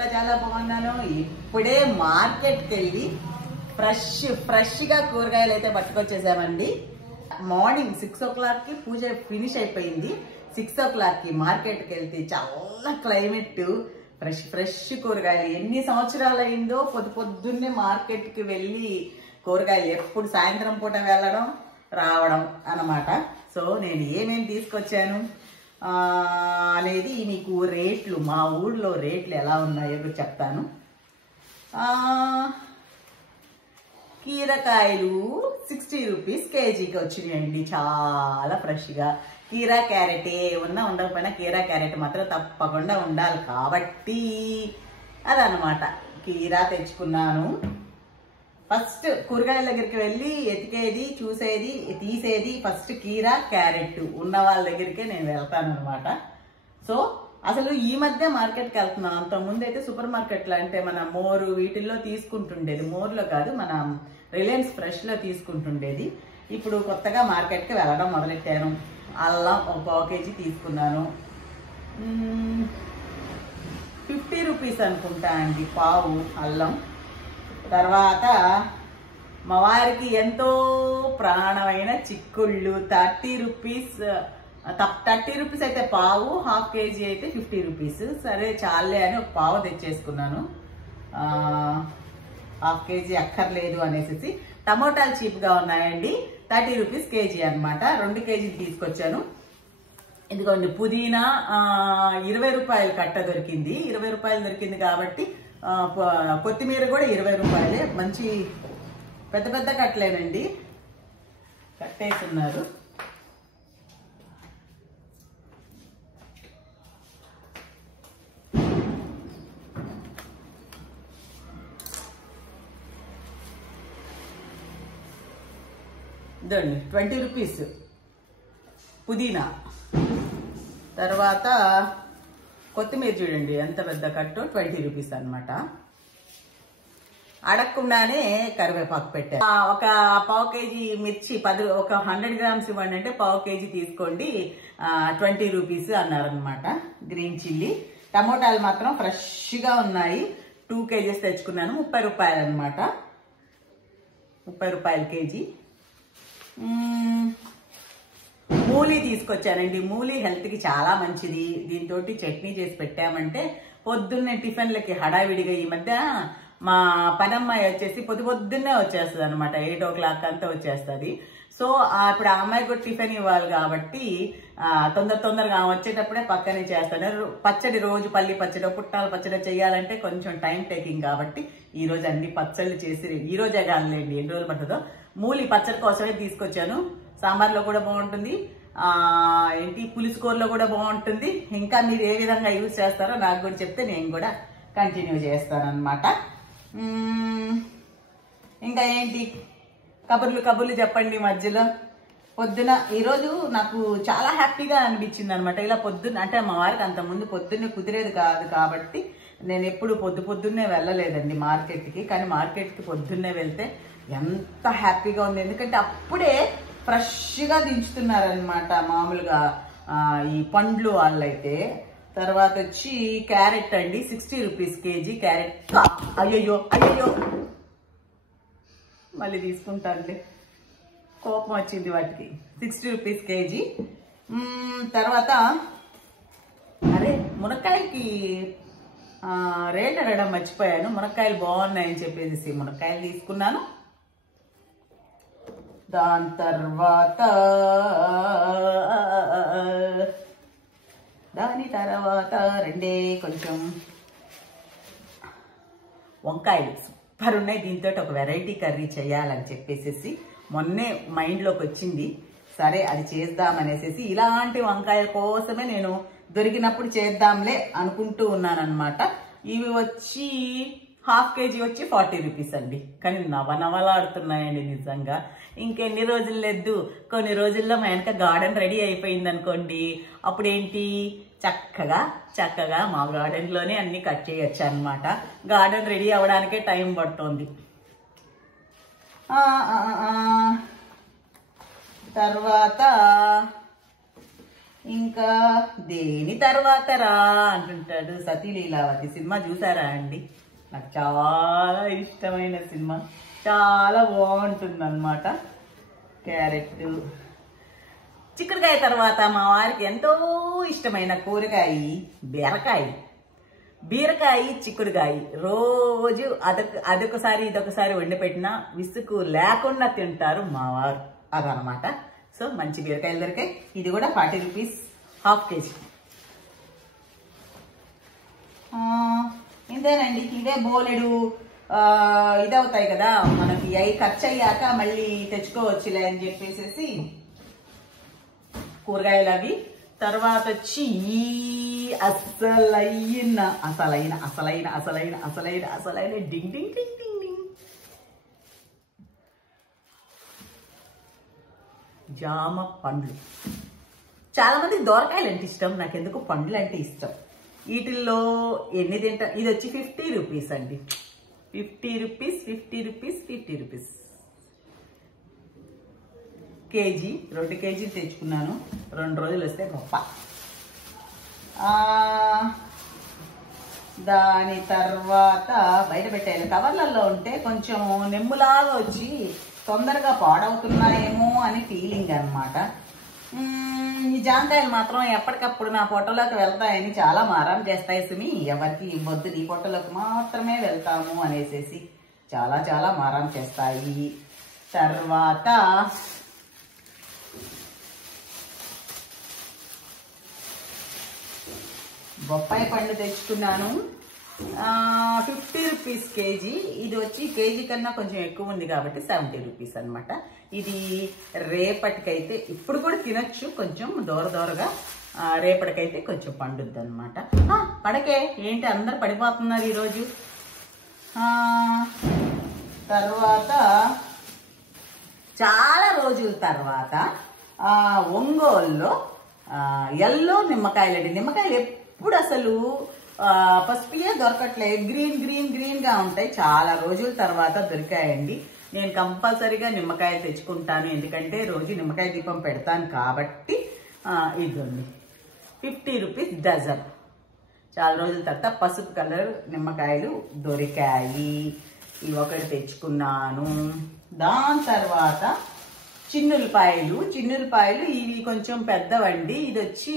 చాలా చాలా బాగున్నాను. ఇప్పుడే మార్కెట్కి వెళ్ళి ఫ్రెష్ గా కూరగాయలు అయితే పట్టుకొచ్చేసామండి. మార్నింగ్ 6 o'clock కి పూజ ఫినిష్ అయిపోయింది. 6 o'clock కి మార్కెట్కి వెళ్తే చాలా క్లైమేట్, ఫ్రెష్ కూరగాయలు. ఎన్ని సంవత్సరాలు అయిందో పొద్దున్నే మార్కెట్కి వెళ్ళి కూరగాయలు ఎప్పుడు సాయంత్రం పూట వెళ్ళడం రావడం అన్నమాట. సో నేను ఏమేమి తీసుకొచ్చాను అనేది మీకు రేట్లు, మా ఊళ్ళో రేట్లు ఎలా ఉన్నాయో చెప్తాను. కీరకాయలు 60 రూపీస్ కేజీకి వచ్చినాయండి. చాలా ఫ్రెష్గా. కీరా క్యారెట్ ఏమన్నా ఉండకపోయినా కీరా క్యారెట్ మాత్రం తప్పకుండా ఉండాలి కాబట్టి అదనమాట. కీరా తెచ్చుకున్నాను. ఫస్ట్ కూరగాయల దగ్గరికి వెళ్ళి ఎతికేది, చూసేది, తీసేది ఫస్ట్ కీరా క్యారెట్ ఉన్న వాళ్ళ దగ్గరికే నేను వెళ్తాను అనమాట. సో అసలు ఈ మధ్య మార్కెట్కి వెళ్తున్నాను. అంతకుముందు అయితే సూపర్ మార్కెట్లో అంటే మన మోరు వీటిల్లో తీసుకుంటుండేది. మోర్లో కాదు, మన రిలయన్స్ ఫ్రెష్లో తీసుకుంటుండేది. ఇప్పుడు కొత్తగా మార్కెట్కి వెళ్ళడం మొదలెట్టాను. అల్లం 1 పావు కేజీ తీసుకున్నాను. 50 రూపీస్ అనుకుంటా అండి పావు అల్లం. తర్వాత మా వారికి ఎంతో ప్రాణమైన చిక్కుళ్ళు 30 రూపీస్. 30 రూపీస్ అయితే పావు, హాఫ్ కేజీ అయితే 50 రూపీస్. సరే చాలే అని 1 పావు తెచ్చేసుకున్నాను. హాఫ్ కేజీ అక్కర్లేదు అనేసి. టమోటాలు చీప్గా ఉన్నాయండి. 30 రూపీస్ కేజీ అనమాట. 2 కేజీలు తీసుకొచ్చాను. ఎందుకంటే పుదీనా 20 రూపాయలు కట్ట దొరికింది. 20 రూపాయలు దొరికింది కాబట్టి కొత్తిమీర కూడా 20 రూపాయలే. మంచి పెద్ద పెద్ద కట్టలేనండి, కట్టేస్తున్నారు. ఇదండి 20 రూపీస్ పుదీనా. తర్వాత కొత్తిమీర చూడండి ఎంత పెద్ద కట్టు, 20 రూపీస్ అనమాట. అడగకుండానే కరివేపాకు పెట్టారు. ఒక పావు కేజీ మిర్చి ఒక 100 గ్రామ్స్ ఇవ్వండి అంటే పావు కేజీ తీసుకోండి 20 రూపీస్ అన్నారనమాట. Green chilli. టమోటాలు మాత్రం ఫ్రెష్గా ఉన్నాయి. 2 కేజీస్ తెచ్చుకున్నాను. 30 రూపాయలు అనమాట. 30 రూపాయలు కేజీ. మూలి తీసుకొచ్చానండి. మూలి హెల్త్కి చాలా మంచిది. దీంతో చట్నీ చేసి పెట్టామంటే పొద్దున్నే టిఫిన్లకి హడావిడిగా. ఈ మధ్య మా పనమ్మాయి వచ్చేసి పొద్దున్నే వచ్చేస్తుంది అనమాట. 8 o'clock అంతా వచ్చేస్తుంది. సో ఇప్పుడు ఆ అమ్మాయి కూడా టిఫిన్ ఇవ్వాలి కాబట్టి తొందరగా వచ్చేటప్పుడే పక్కనే చేస్తాను. పచ్చడి రోజు పల్లి పచ్చడి, పుట్టాల పచ్చడి చేయాలంటే కొంచెం టైం టేకింగ్ కాబట్టి ఈ రోజు అన్ని పచ్చళ్ళు చేసి, ఈ రోజే కాదులేండి ఎన్ని రోజులు పడుతుందో. మూలి పచ్చడి కోసమే తీసుకొచ్చాను. సాంబార్లో కూడా బాగుంటుంది, పులుసు కూరలో కూడా బాగుంటుంది. ఇంకా మీరు ఏ విధంగా యూజ్ చేస్తారో నాకు కూడా చెప్తే నేను కూడా కంటిన్యూ చేస్తాను అనమాట. ఇంకా ఏంటి కబుర్లు చెప్పండి మధ్యలో. పొద్దున ఈరోజు నాకు చాలా హ్యాపీగా అనిపించింది అనమాట. ఇలా పొద్దున్న అంటే మా వారికి అంతకుముందు పొద్దున్నే కుదిరేది కాదు కాబట్టి నేను ఎప్పుడు పొద్దున్నే వెళ్ళలేదండి మార్కెట్కి. కానీ మార్కెట్కి పొద్దున్నే వెళ్తే ఎంత హ్యాపీగా ఉంది. ఎందుకంటే అప్పుడే ఫ్రెష్గా దించుతున్నారనమాట మామూలుగా ఈ పండ్లు వాళ్ళైతే. తర్వాత వచ్చి క్యారెట్ అండి 60 రూపీస్ కేజీ క్యారెట్. అయ్యయ్యో మళ్ళీ తీసుకుంటానులే, కోపం వచ్చింది వాటికి. 60 రూపీస్ కేజీ. తర్వాత అరే మునక్కాయలకి రేట్ అడగడం మర్చిపోయాను. మునక్కాయలు బాగున్నాయని చెప్పేసి మునక్కాయలు తీసుకున్నాను. దాని తర్వాత రెండే కొంచెం వంకాయలు సూపర్ ఉన్నాయి. దీంతో ఒక వెరైటీ కర్రీ చేయాలని చెప్పేసి మొన్నే మైండ్లోకి వచ్చింది. సరే అది చేద్దామనేసి ఇలాంటి వంకాయల కోసమే నేను దొరికినప్పుడు చేద్దాంలే అనుకుంటూ ఉన్నానన్నమాట. ఇవి వచ్చి హాఫ్ కేజీ వచ్చి 40 రూపీస్ అండి. కానీ నవనవలాడుతున్నాయండి నిజంగా. ఇంకెన్ని రోజులు లేదు, కొన్ని రోజుల్లో మా వెనక గార్డెన్ రెడీ అయిపోయింది అనుకోండి. అప్పుడేంటి చక్కగా మా గార్డెన్లోనే అన్ని కట్ చేయొచ్చు అనమాట. గార్డెన్ రెడీ అవ్వడానికే టైం పడుతుంది. తర్వాత ఇంకా దేని తర్వాత రా అంటుంటాడు. సతీలీలావతి సినిమా చూసారా అండి? నాకు చాలా ఇష్టమైన సినిమా, చాలా బాగుంటుంది అన్నమాట. క్యారెట్, చిక్కుడుకాయ తర్వాత మా వారికి ఎంతో ఇష్టమైన కూరగాయ బీరకాయ. బీరకాయ, చిక్కుడుకాయ రోజు అదొకసారి ఇదొకసారి వండి పెట్టినా విసుగు లేకుండా తింటారు మా వారు. అదనమాట. సో మంచి బీరకాయలు దొరికాయి. ఇది కూడా 40 రూపీస్, హాఫ్ కేజీ. ఇంతేనండి. ఇదే బోలెడు ఇదవుతాయి కదా మనకి. అవి ఖర్చు అయ్యాక మళ్ళీ తెచ్చుకోవచ్చులే అని చెప్పేసి కూరగాయలు అవి. తర్వాత వచ్చి ఈ అసలైన అసలైన అసలైన అసలైన అసలైన అసలైన డింగ్ డింగ్ డింగ్ డింగ్ డింగ్ జామ పండ్లు. చాలా మందికి దోరకాయలు అంటే ఇష్టం, నాకెందుకు పండ్లు అంటే ఇష్టం. వీటిల్లో ఎన్ని తింటా. ఇది వచ్చి 50 రూపీస్ అండి. 50 రూపీస్, 50 రూపీస్, 50 రూపీస్ కేజీ. 2 కేజీలు తెచ్చుకున్నాను. 2 రోజులు వస్తే గొప్ప. దాని తర్వాత బయట పెట్టేయాలి. కవర్లలో ఉంటే కొంచెం నెమ్ములాగా వచ్చి తొందరగా పాడవుతున్నాయేమో అని ఫీలింగ్ అనమాట. ఈ జాంకాయలు మాత్రం ఎప్పటికప్పుడు నా పొట్టలోకి వెళ్తాయని చాలా మారం చేస్తాయి. సుమి ఎవరికి ఇవ్వద్దు, నీ పొట్టలోకి మాత్రమే వెళ్తాము అనేసి చాలా చాలా మారం చేస్తాయి. తర్వాత బొప్పాయి పండు తెచ్చుకున్నాను. 50 రూపీస్ కేజీ. ఇది వచ్చి కేజీ కన్నా కొంచెం ఎక్కువ ఉంది కాబట్టి 70 రూపీస్ అనమాట. ఇది రేపటికైతే, ఇప్పుడు కూడా తినొచ్చు కొంచెం దూరగా. రేపటికైతే కొంచెం పండుద్ది అనమాట. పడకే ఏంటి అందరు పడిపోతున్నారు ఈరోజు. తర్వాత చాలా రోజుల తర్వాత ఒంగోలులో ఎల్లో నిమ్మకాయలండి. నిమ్మకాయలు ఎప్పుడు అసలు పసుపుయే దొరకట్లే, గ్రీన్ గా ఉంటాయి. చాలా రోజుల తర్వాత దొరికాయండి. నేను కంపల్సరీగా నిమ్మకాయలు తెచ్చుకుంటాను, ఎందుకంటే రోజు నిమ్మకాయ దీపం పెడతాను కాబట్టి. ఇదండి 50 రూపీస్ డజన్. చాలా రోజుల తర్వాత పసుపు కలర్ నిమ్మకాయలు దొరికాయి. ఇవి ఒకటి తెచ్చుకున్నాను. దాని తర్వాత చిన్నులపాయలు ఇవి కొంచెం పెద్దవండి. ఇది వచ్చి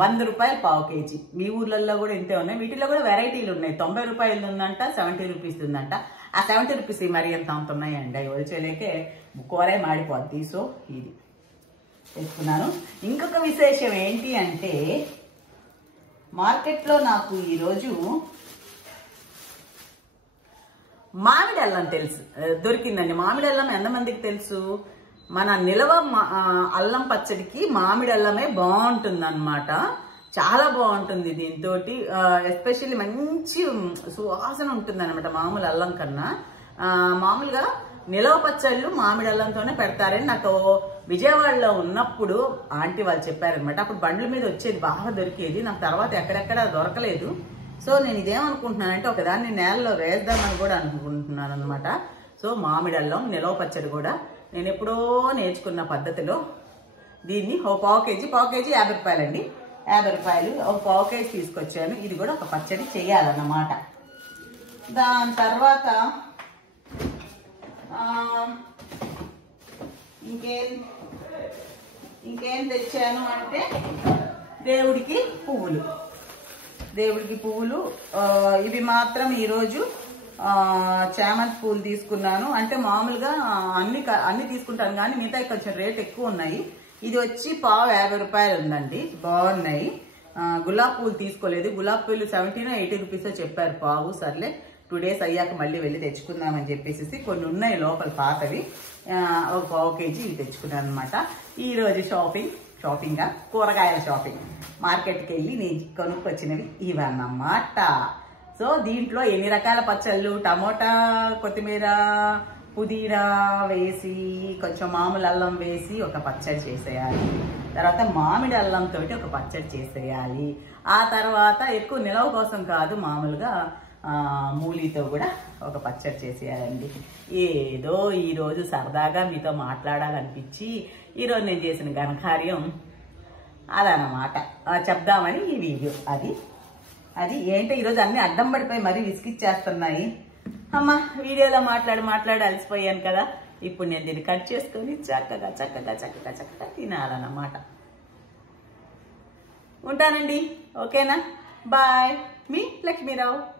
100 రూపాయలు పావు కేజీ. మీ ఊర్లలో కూడా ఇంతే ఉన్నాయి. వీటిలో కూడా వెరైటీలు ఉన్నాయి. 90 రూపాయలు ఉందంట, 70 రూపీస్ ఉందంట. ఆ 70 రూపీస్ మరి ఎంత ఉన్నాయండి, అవి వచ్చేలేకే కూరే మాడిపోద్ది. సో ఇది తెచ్చుకున్నాను. ఇంకొక విశేషం ఏంటి అంటే, మార్కెట్లో నాకు ఈరోజు మామిడి అల్లం దొరికిందండి. మామిడి అల్లం ఎంతమందికి తెలుసు? మన నిలవ అల్లం పచ్చడికి మామిడి అల్లమే బాగుంటుంది అనమాట. చాలా బాగుంటుంది. దీంతో ఎస్పెషల్లీ మంచి సువాసన ఉంటుంది అనమాట మామూలు అల్లం కన్నా. మామూలుగా నిలవ పచ్చళ్ళు మామిడి అల్లంతోనే పెడతారని నాకు విజయవాడలో ఉన్నప్పుడు ఆంటీ వాళ్ళు చెప్పారనమాట. అప్పుడు బండ్ల మీద వచ్చేది, బాగా దొరికేది. నాకు తర్వాత ఎక్కడెక్కడ దొరకలేదు. సో నేను ఇదేమనుకుంటున్నానంటే ఒకదాన్ని నేలలో వేద్దామని కూడా అనుకుంటున్నాను అనమాట. సో మామిడి అల్లం నిలవ పచ్చడి కూడా నేను ఎప్పుడో నేర్చుకున్న పద్ధతిలో దీన్ని ఒక పావు కేజీ 50 రూపాయలండి. 50 రూపాయలు ఒక పావు కేజీ తీసుకొచ్చాను. ఇది కూడా ఒక పచ్చడి చేయాలన్నమాట. దాని తర్వాత ఇంకేం తెచ్చాను అంటే దేవుడికి పువ్వులు. ఇవి మాత్రం ఈరోజు చామంతి పూలు తీసుకున్నాను. అంటే మామూలుగా అన్ని తీసుకుంటాను కానీ మిగతా కొంచెం రేట్ ఎక్కువ ఉన్నాయి. ఇది వచ్చి పావు 50 రూపాయలు ఉందండి. బాగున్నాయి. గులాబీ పూలు తీసుకోలేదు. గులాబీ పూలు 70 80 రూపీస్ చెప్పారు పావు. సర్లే 2 days అయ్యాక మళ్ళీ వెళ్ళి తెచ్చుకుందామని చెప్పేసి కొన్ని ఉన్నాయి లోపల పాతవి. ఒక పావు కేజీ ఇవి తెచ్చుకున్నాను అనమాట. ఈరోజు షాపింగ్ కూరగాయల షాపింగ్. మార్కెట్కి వెళ్ళి నేను కొనుక్కొచ్చినవి ఇవన్నమాట. సో దీంట్లో ఎన్ని రకాల పచ్చళ్ళు, టమోటా, కొత్తిమీర, పుదీనా వేసి కొంచెం మామూలు అల్లం వేసి ఒక పచ్చడి చేసేయాలి. తర్వాత మామిడి అల్లంతో ఒక పచ్చడి చేసేయాలి. ఆ తర్వాత ఎక్కువ నిలవ కోసం కాదు, మామూలుగా మూలితో కూడా ఒక పచ్చడి చేసేయాలండి. ఏదో ఈరోజు సరదాగా మీతో మాట్లాడాలనిపించి ఈరోజు నేను చేసిన ఘనకార్యం అదనమాట చెప్దామని ఈ వీడియో. అది ఏంటో ఈరోజు అన్ని అడ్డం పడిపోయి మరీ విసిగిచ్చేస్తున్నాయి. అమ్మ వీడియోలో మాట్లాడి అలసిపోయాను కదా. ఇప్పుడు నేను దీన్ని కట్ చేసుకొని చక్కగా తినాలన్నమాట. ఉంటానండి. ఓకేనా? బాయ్. మీ లక్ష్మీరావు.